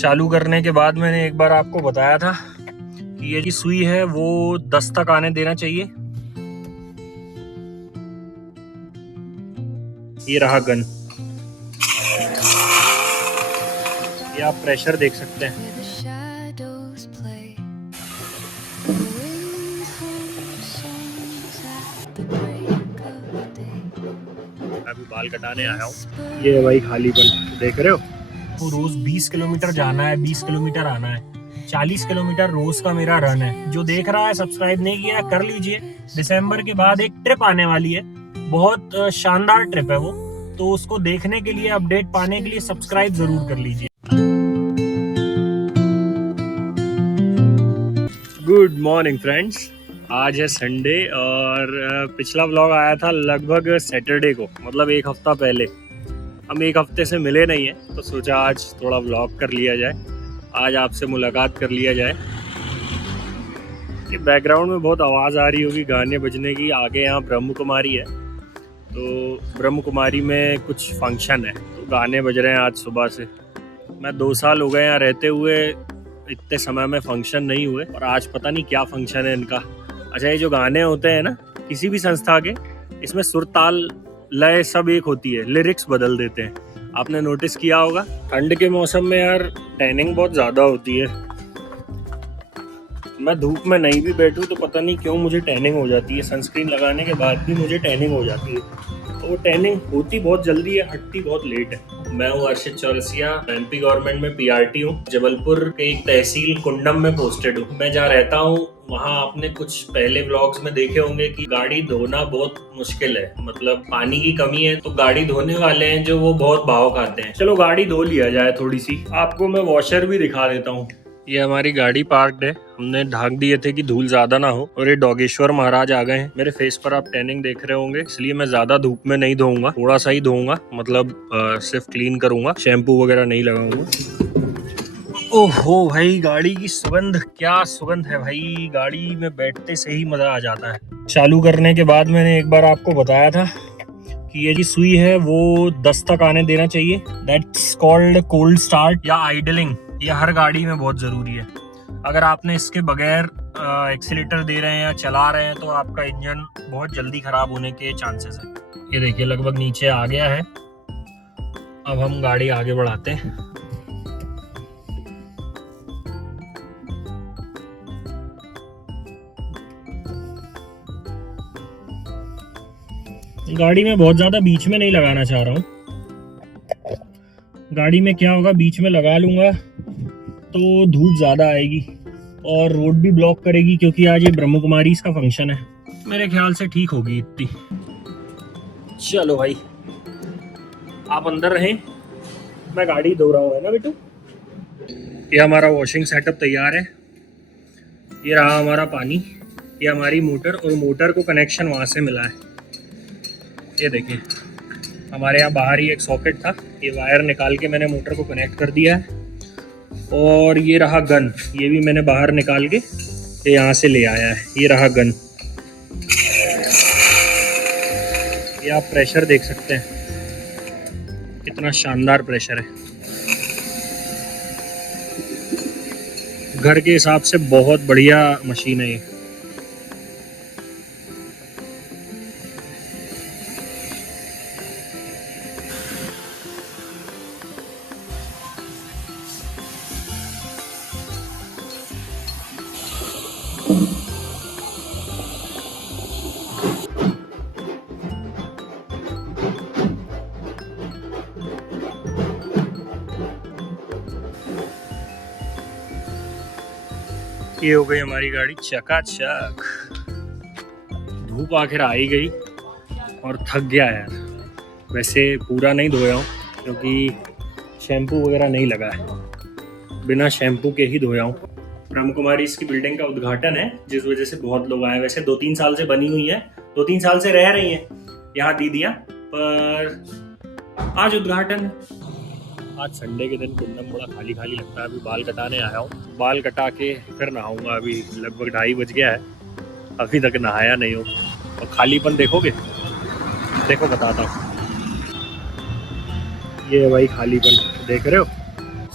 चालू करने के बाद मैंने एक बार आपको बताया था कि ये जो सुई है वो 10 तक आने देना चाहिए। ये रहा गन, ये आप प्रेशर देख सकते हैं। अभी बाल कटाने आया हूँ। ये भाई खालीपन देख रहे हो। तो रोज 20 किलोमीटर जाना है, 20 किलोमीटर आना है, 40 किलोमीटर रोज का मेरा रन है। जो देख रहा है सब्सक्राइब नहीं किया कर लीजिए। दिसंबर के बाद एक ट्रिप आने वाली है, बहुत शानदार ट्रिप है वो, तो उसको देखने के लिए, अपडेट पाने के लिए सब्सक्राइब जरूर कर लीजिए। गुड मॉर्निंग फ्रेंड्स, आज है संडे और पिछला व्लॉग आया था लगभग सैटरडे को, मतलब एक हफ्ता पहले। हम एक हफ्ते से मिले नहीं हैं तो सोचा आज थोड़ा व्लॉग कर लिया जाए, आज आपसे मुलाकात कर लिया जाए। ये बैकग्राउंड में बहुत आवाज़ आ रही होगी गाने बजने की। आगे यहाँ ब्रह्म कुमारी है, तो ब्रह्म कुमारी में कुछ फंक्शन है तो गाने बज रहे हैं आज सुबह से। मैं 2 साल हो गए यहाँ रहते हुए, इतने समय में फंक्शन नहीं हुए और आज पता नहीं क्या फंक्शन है इनका। अच्छा, ये जो गाने होते हैं ना किसी भी संस्था के, इसमें सुर ताल लय सब एक होती है, लिरिक्स बदल देते हैं। आपने नोटिस किया होगा। ठंड के मौसम में यार टैनिंग बहुत ज़्यादा होती है। मैं धूप में नहीं भी बैठूं तो पता नहीं क्यों मुझे टैनिंग हो जाती है। सनस्क्रीन लगाने के बाद भी मुझे टैनिंग हो जाती है। तो वो टैनिंग होती बहुत जल्दी है, हटती बहुत लेट है। मैं हूँ अर्शित चौरसिया, एमपी गवर्नमेंट में पीआरटी हूँ। जबलपुर के एक तहसील कुंडम में पोस्टेड हूँ। मैं जहाँ रहता हूँ वहाँ आपने कुछ पहले व्लॉग्स में देखे होंगे कि गाड़ी धोना बहुत मुश्किल है, मतलब पानी की कमी है। तो गाड़ी धोने वाले हैं जो वो बहुत भाव खाते हैं। चलो गाड़ी धो लिया जाए थोड़ी सी। आपको मैं वॉशर भी दिखा देता हूँ। ये हमारी गाड़ी पार्क्ड है, हमने ढाक दिए थे कि धूल ज्यादा ना हो। और ये डॉगेश्वर महाराज आ गए हैं। मेरे फेस पर आप टैनिंग देख रहे होंगे, इसलिए मैं ज्यादा धूप में नहीं धोऊंगा, थोड़ा सा ही धोऊंगा, मतलब सिर्फ क्लीन करूंगा, शैम्पू वगैरह नहीं लगाऊंगा। ओहो भाई, गाड़ी की सुगंध, क्या सुगंध है भाई। गाड़ी में बैठते से ही मजा आ जाता है। चालू करने के बाद मैंने एक बार आपको बताया था कि ये जो सुई है वो 10 तक आने देना चाहिए। दैट्स कॉल्ड कोल्ड स्टार्ट या आइडलिंग। ये हर गाड़ी में बहुत ज़रूरी है। अगर आपने इसके बगैर एक्सीलेटर दे रहे हैं या चला रहे हैं तो आपका इंजन बहुत जल्दी ख़राब होने के चांसेस है। ये देखिए लगभग नीचे आ गया है। अब हम गाड़ी आगे बढ़ाते हैं। गाड़ी में बहुत ज़्यादा बीच में नहीं लगाना चाह रहा हूँ। गाड़ी में क्या होगा, बीच में लगा लूँगा तो धूप ज़्यादा आएगी और रोड भी ब्लॉक करेगी, क्योंकि आज ये ब्रह्म कुमारी का फंक्शन है। मेरे ख्याल से ठीक होगी इतनी। चलो भाई, आप अंदर रहें, मैं गाड़ी धो रहा हूँ, है ना बेटू। ये हमारा वॉशिंग सेटअप तैयार है। ये रहा हमारा पानी, ये हमारी मोटर, और मोटर को कनेक्शन वहाँ से मिला है। ये देखिए हमारे यहाँ बाहर ही एक सॉकेट था, ये वायर निकाल के मैंने मोटर को कनेक्ट कर दिया है। और ये रहा गन, ये भी मैंने बाहर निकाल के ये यहाँ से ले आया है। ये रहा गन, ये आप प्रेशर देख सकते हैं, कितना शानदार प्रेशर है। घर के हिसाब से बहुत बढ़िया मशीन है ये। ये हो गई हमारी गाड़ी चकाचक। धूप आखिर आ ही गई और थक गया यार। वैसे पूरा नहीं धोया हूँ क्योंकि शैम्पू वगैरह नहीं लगा है, बिना शैम्पू के ही धोया हूँ। ब्रह्म कुमारी इसकी बिल्डिंग का उद्घाटन है, जिस वजह से बहुत लोग आए। वैसे 2-3 साल से बनी हुई है, 2-3 साल से रह रही हैं यहाँ दीदियाँ, पर आज उद्घाटन है। आज संडे के दिन कुंडम बड़ा खाली खाली लगता है। अभी बाल कटाने आया हूँ, बाल कटा के फिर नहाऊंगा। अभी लगभग 2:30 बज गया है, अभी तक नहाया नहीं हूँ। और खालीपन देखोगे, देखो बताता हूँ। ये भाई खालीपन देख रहे हो,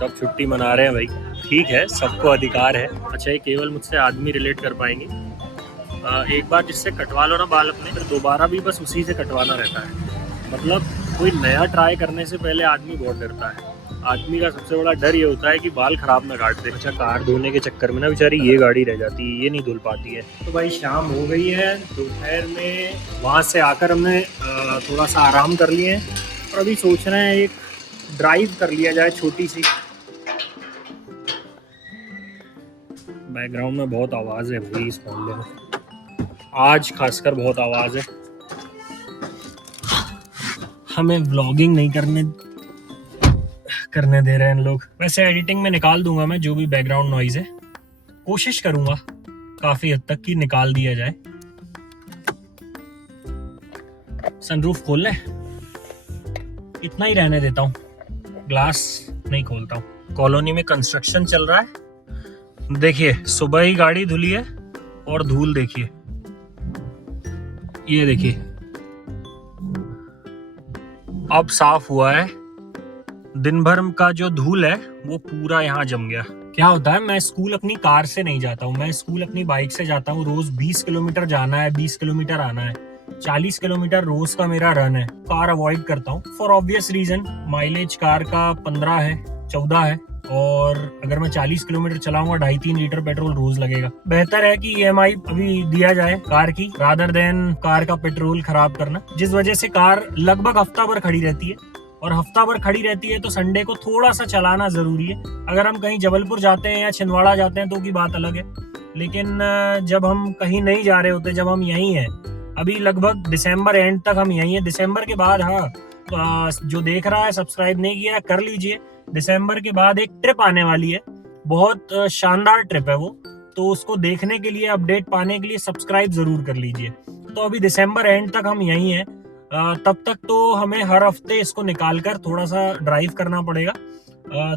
सब छुट्टी मना रहे हैं भाई, ठीक है, सबको अधिकार है। अच्छा, ये केवल मुझसे आदमी रिलेट कर पाएंगे। एक बार जिससे कटवा लो ना बाल अपने, फिर दोबारा भी बस उसी से कटवाना रहता है। मतलब कोई नया ट्राई करने से पहले आदमी बहुत डरता है। आदमी का सबसे बड़ा डर ये होता है कि बाल खराब ना काट दे। अच्छा, कार धोने के चक्कर में ना बेचारी ये गाड़ी रह जाती है, ये नहीं धुल पाती है। तो भाई शाम हो गई है, दोपहर में वहाँ से आकर हमने थोड़ा सा आराम कर लिए हैं और अभी सोच रहे हैं एक ड्राइव कर लिया जाए छोटी सी। बैकग्राउंड में बहुत आवाज़ है भाई इस मोहल्ले में, आज खासकर बहुत आवाज़ है। हमें व्लॉगिंग नहीं करने दे रहे हैं लोग। वैसे एडिटिंग में निकाल दूंगा मैं जो भी बैकग्राउंड नॉइज है, कोशिश करूंगा काफी हद तक कि निकाल दिया जाए। सनरूफ खोल ले, इतना ही रहने देता हूँ, ग्लास नहीं खोलता हूँ। कॉलोनी में कंस्ट्रक्शन चल रहा है, देखिए सुबह ही गाड़ी धुली है और धूल देखिए, ये देखिए अब साफ हुआ है। दिन भर का जो धूल है वो पूरा यहाँ जम गया। क्या होता है, मैं स्कूल अपनी कार से नहीं जाता हूँ, मैं स्कूल अपनी बाइक से जाता हूँ। रोज 20 किलोमीटर जाना है, 20 किलोमीटर आना है, 40 किलोमीटर रोज का मेरा रन है। कार अवॉइड करता हूँ for obvious reason, mileage car का 15 है, 14 है, और अगर मैं 40 किलोमीटर चलाऊंगा 2.5-3 लीटर पेट्रोल रोज लगेगा। बेहतर है कि EMI अभी दिया जाए कार की, रादर देन कार का पेट्रोल खराब करना, जिस वजह से कार लगभग हफ्ता भर खड़ी रहती है। और हफ्ता भर खड़ी रहती है तो संडे को थोड़ा सा चलाना जरूरी है। अगर हम कहीं जबलपुर जाते हैं या छिंदवाड़ा जाते हैं तो की बात अलग है, लेकिन जब हम कहीं नहीं जा रहे होते, जब हम यहीं हैं, अभी लगभग दिसंबर एंड तक हम यहीं हैं। दिसंबर के बाद जो देख रहा है सब्सक्राइब नहीं किया कर लीजिए। दिसंबर के बाद एक ट्रिप आने वाली है, बहुत शानदार ट्रिप है वो, तो उसको देखने के लिए, अपडेट पाने के लिए सब्सक्राइब जरूर कर लीजिए। तो अभी दिसंबर एंड तक हम यहीं हैं, तब तक तो हमें हर हफ्ते इसको निकालकर थोड़ा सा ड्राइव करना पड़ेगा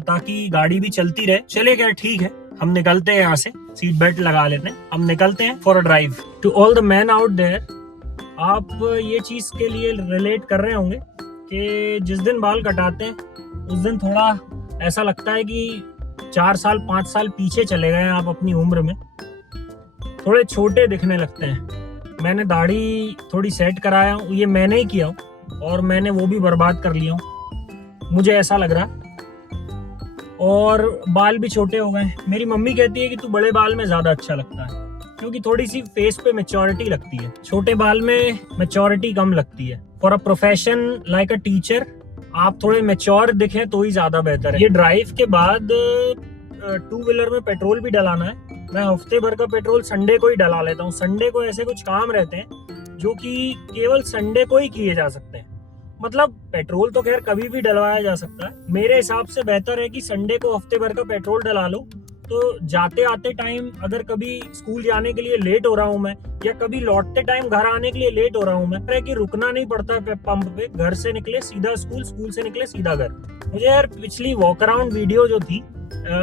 ताकि गाड़ी भी चलती रहे। चलेगा, ठीक है, हम निकलते हैं यहाँ से, सीट बेल्ट लगा लेते हैं, हम निकलते हैं for a drive. To all the man out there, आप ये चीज के लिए रिलेट कर रहे होंगे कि जिस दिन बाल कटाते हैं उस दिन थोड़ा ऐसा लगता है कि 4 साल 5 साल पीछे चले गए आप अपनी उम्र में, थोड़े छोटे दिखने लगते हैं। मैंने दाढ़ी थोड़ी सेट कराया हूँ, ये मैंने ही किया हूँ और मैंने वो भी बर्बाद कर लिया हूँ, मुझे ऐसा लग रहा है। और बाल भी छोटे हो गए। मेरी मम्मी कहती है कि तू बड़े बाल में ज्यादा अच्छा लगता है, क्योंकि थोड़ी सी फेस पे मैच्योरिटी लगती है, छोटे बाल में मैच्योरिटी कम लगती है। For a profession like a teacher आप थोड़े मैच्योर दिखें तो ही ज्यादा बेहतर है। ये ड्राइव के बाद 2 व्हीलर में पेट्रोल भी डलाना है। मैं हफ्ते भर का पेट्रोल संडे को ही डला लेता हूँ। संडे को ऐसे कुछ काम रहते हैं जो कि केवल संडे को ही किए जा सकते हैं। मतलब पेट्रोल तो खैर कभी भी डलवाया जा सकता है, मेरे हिसाब से बेहतर है कि संडे को हफ्ते भर का पेट्रोल डला लो, तो जाते आते टाइम अगर कभी स्कूल जाने के लिए लेट हो रहा हूँ मैं, या कभी लौटते टाइम घर आने के लिए लेट हो रहा हूँ मैं, कि रुकना नहीं पड़ता पंप पे, घर से निकले सीधा स्कूल, स्कूल से निकले सीधा घर। मुझे यार पिछली वॉक अराउंड वीडियो जो थी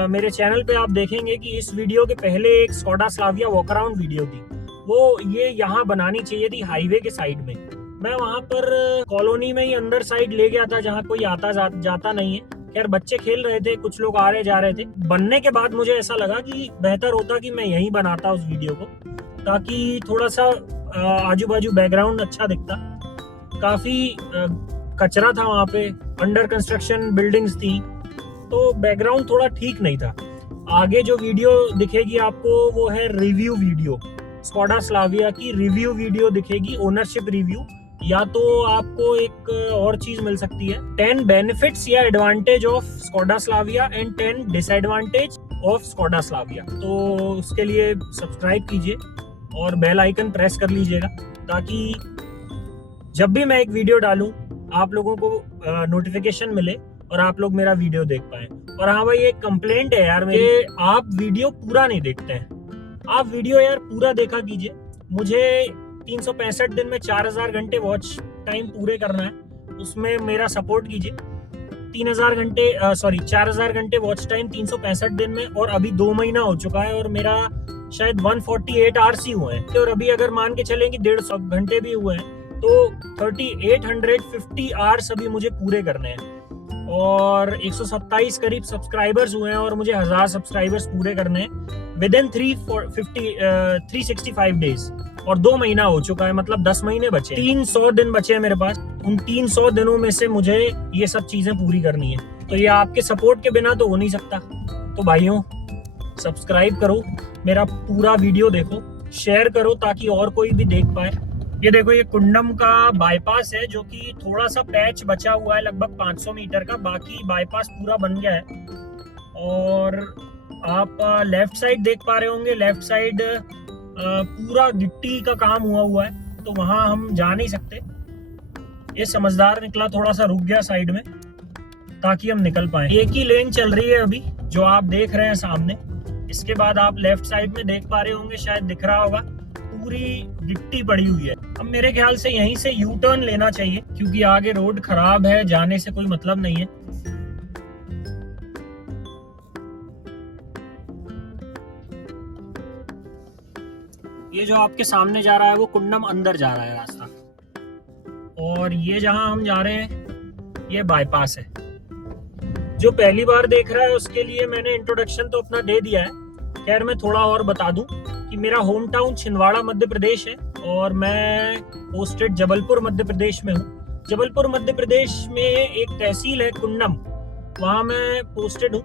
मेरे चैनल पे, आप देखेंगे कि इस वीडियो के पहले एक Skoda Slavia walk around video थी, वो ये यहाँ बनानी चाहिए थी हाईवे के साइड में। मैं वहाँ पर कॉलोनी में ही अंदर साइड ले गया था जहाँ कोई आता जाता नहीं है। खैर बच्चे खेल रहे थे, कुछ लोग आ रहे जा रहे थे। बनने के बाद मुझे ऐसा लगा कि बेहतर होता कि मैं यहीं बनाता उस वीडियो को, ताकि थोड़ा सा आजू बाजू बैकग्राउंड अच्छा दिखता। काफी कचरा था वहाँ पे, अंडर कंस्ट्रक्शन बिल्डिंग्स थी, तो बैकग्राउंड थोड़ा ठीक नहीं था। आगे जो वीडियो दिखेगी आपको वो है रिव्यू वीडियो, स्कोडा स्लाविया की रिव्यू वीडियो दिखेगी, ओनरशिप रिव्यू। या तो आपको एक और चीज मिल सकती है, 10 बेनिफिट्स या advantage of Skoda Slavia and 10 disadvantage of Skoda Slavia. तो उसके लिए सब्सक्राइब कीजिए और बेल आइकन प्रेस कर लीजिएगा, ताकि जब भी मैं एक वीडियो डालूं आप लोगों को नोटिफिकेशन मिले और आप लोग मेरा वीडियो देख पाए। और हाँ भाई, एक कंप्लेंट है यार मेरी, आप वीडियो पूरा नहीं देखते हैं। आप वीडियो यार पूरा देखा कीजिए। मुझे 365 दिन में 4000 घंटे वॉच टाइम पूरे करना है, उसमें मेरा सपोर्ट कीजिए। 4000 घंटे वॉच टाइम 365 दिन में, और अभी 2 महीना हो चुका है और मेरा शायद 148 आवर्स ही हुए हैं। और अभी अगर मान के चलें कि 150 घंटे भी हुए हैं तो 3850 आवर्स अभी मुझे पूरे करने हैं। और 127 करीब सब्सक्राइबर्स हुए हैं और मुझे 1000 सब्सक्राइबर्स पूरे करने हैं विद इन 365 डेज। और 2 महीना हो चुका है, मतलब 10 महीने बचे, 300 दिन बचे हैं मेरे पास। उन 300 दिनों में से मुझे ये सब चीजें पूरी करनी है, तो ये आपके सपोर्ट के बिना तो हो नहीं सकता। तो भाइयों, सब्सक्राइब करो, मेरा पूरा वीडियो देखो, शेयर करो ताकि और कोई भी देख पाए। ये देखो, ये कुंडम का बाईपास है जो कि थोड़ा सा पैच बचा हुआ है, लगभग 500 मीटर का, बाकी बाईपास पूरा बन गया है। और आप लेफ्ट साइड देख पा रहे होंगे, लेफ्ट साइड पूरा गिट्टी का काम हुआ है, तो वहां हम जा नहीं सकते। ये समझदार निकला, थोड़ा सा रुक गया साइड में ताकि हम निकल पाए। एक ही लेन चल रही है अभी, जो आप देख रहे हैं सामने। इसके बाद आप लेफ्ट साइड में देख पा रहे होंगे, शायद दिख रहा होगा, पूरी गिट्टी पड़ी हुई है। अब मेरे ख्याल से यहीं से यू टर्न लेना चाहिए, क्योंकि आगे रोड खराब है, जाने से कोई मतलब नहीं है। ये जो आपके सामने जा रहा है वो कुंडम अंदर जा रहा है रास्ता, और ये जहां हम जा रहे हैं ये बाईपास है। जो पहली बार देख रहा है उसके लिए मैंने इंट्रोडक्शन तो अपना दे दिया है। खैर, मैं थोड़ा और बता दूं कि मेरा होम टाउन छिंदवाड़ा मध्य प्रदेश है और मैं पोस्टेड जबलपुर मध्य प्रदेश में हूँ। जबलपुर मध्य प्रदेश में एक तहसील है कुंडम, वहाँ मैं पोस्टेड हूँ।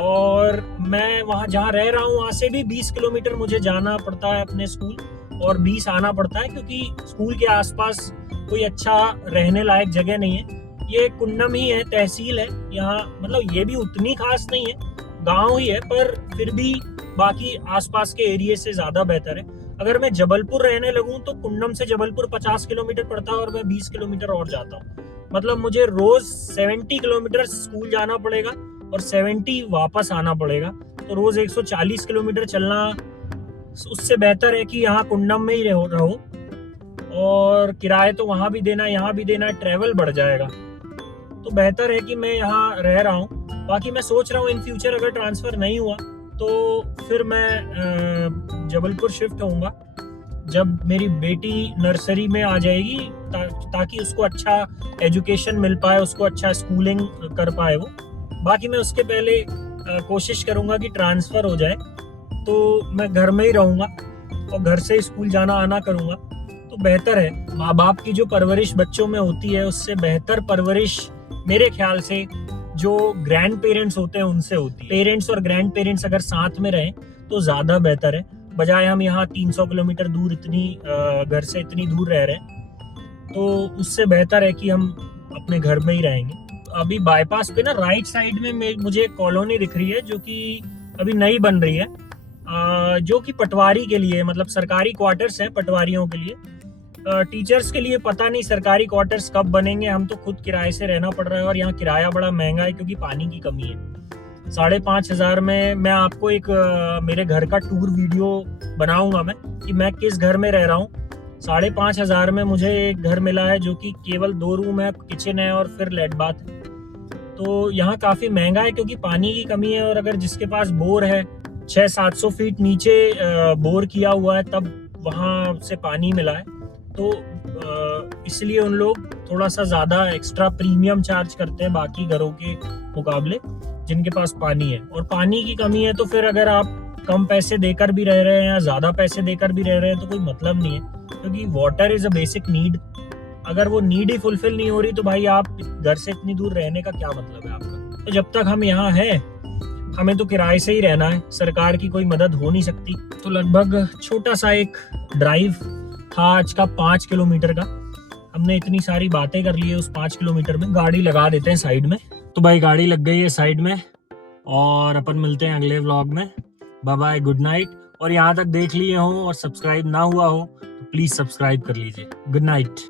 और मैं वहाँ जहाँ रह रहा हूँ वहाँ से भी 20 किलोमीटर मुझे जाना पड़ता है अपने स्कूल, और 20 आना पड़ता है, क्योंकि स्कूल के आसपास कोई अच्छा रहने लायक जगह नहीं है। ये कुंडम ही है, तहसील है यहाँ, मतलब ये भी उतनी खास नहीं है, गाँव ही है, पर फिर भी बाकी आसपास के एरिया से ज्यादा बेहतर है। अगर मैं जबलपुर रहने लगूं तो कुंडम से जबलपुर 50 किलोमीटर पड़ता है और मैं 20 किलोमीटर और जाता हूँ। मतलब मुझे रोज 70 किलोमीटर स्कूल जाना पड़ेगा और 70 वापस आना पड़ेगा, तो रोज 140 किलोमीटर चलना, उससे बेहतर है कि यहाँ कुंडम में ही रहो। और किराए तो वहां भी देना, यहाँ भी देना, ट्रेवल बढ़ जाएगा, तो बेहतर है कि मैं यहाँ रह रहा हूँ। बाकी मैं सोच रहा हूँ इन फ्यूचर अगर ट्रांसफर नहीं हुआ तो फिर मैं जबलपुर शिफ्ट होऊंगा जब मेरी बेटी नर्सरी में आ जाएगी, ताकि उसको अच्छा एजुकेशन मिल पाए, उसको अच्छा स्कूलिंग कर पाए वो। बाकी मैं उसके पहले कोशिश करूंगा कि ट्रांसफ़र हो जाए, तो मैं घर में ही रहूंगा और घर से स्कूल जाना आना करूंगा, तो बेहतर है। माँ बाप की जो परवरिश बच्चों में होती है, उससे बेहतर परवरिश मेरे ख्याल से जो ग्रैंड पेरेंट्स होते हैं उनसे होती है। पेरेंट्स और ग्रैंड पेरेंट्स अगर साथ में रहें तो ज़्यादा बेहतर है, बजाय हम यहाँ 300 किलोमीटर दूर घर से इतनी दूर रह रहे हैं, तो उससे बेहतर है कि हम अपने घर में ही रहेंगे। अभी बाईपास पे ना राइट साइड में मुझे एक कॉलोनी दिख रही है जो कि अभी नई बन रही है, जो कि पटवारी के लिए, मतलब सरकारी क्वार्टर्स हैं पटवारियों के लिए। टीचर्स के लिए पता नहीं सरकारी क्वार्टर्स कब बनेंगे, हम तो खुद किराए से रहना पड़ रहा है और यहाँ किराया बड़ा महंगा है क्योंकि पानी की कमी है। 5,500 में मैं आपको एक मेरे घर का टूर वीडियो बनाऊंगा मैं, कि मैं किस घर में रह रहा हूँ। 5,500 में मुझे एक घर मिला है जो कि केवल 2 रूम है, किचन है और फिर लेट बाथ है। तो यहाँ काफ़ी महंगा है क्योंकि पानी की कमी है, और अगर जिसके पास बोर है 600-700 फीट नीचे बोर किया हुआ है तब वहाँ से पानी मिला है, तो इसलिए उन लोग थोड़ा सा ज़्यादा एक्स्ट्रा प्रीमियम चार्ज करते हैं बाकी घरों के मुकाबले जिनके पास पानी है। और पानी की कमी है तो फिर अगर आप कम पैसे देकर भी रह रहे हैं या ज़्यादा पैसे देकर भी रह रहे हैं तो कोई मतलब नहीं है, क्योंकि water is a basic need. अगर वो नीड ही फुलफिल नहीं हो रही तो भाई आप घर से इतनी दूर रहने का क्या मतलब है आपका। तो जब तक हम यहाँ हैं हमें तो किराए से ही रहना है, सरकार की कोई मदद हो नहीं सकती। तो लगभग छोटा सा एक ड्राइव था आज का 5 किलोमीटर का, हमने इतनी सारी बातें कर ली है उस 5 किलोमीटर में। गाड़ी लगा देते हैं साइड में, तो भाई गाड़ी लग गई है साइड में, और अपन मिलते हैं अगले व्लॉग में। Bye bye, good night. और यहाँ तक देख लिए हो और सब्सक्राइब ना हुआ हो तो प्लीज़ सब्सक्राइब कर लीजिए। Good night.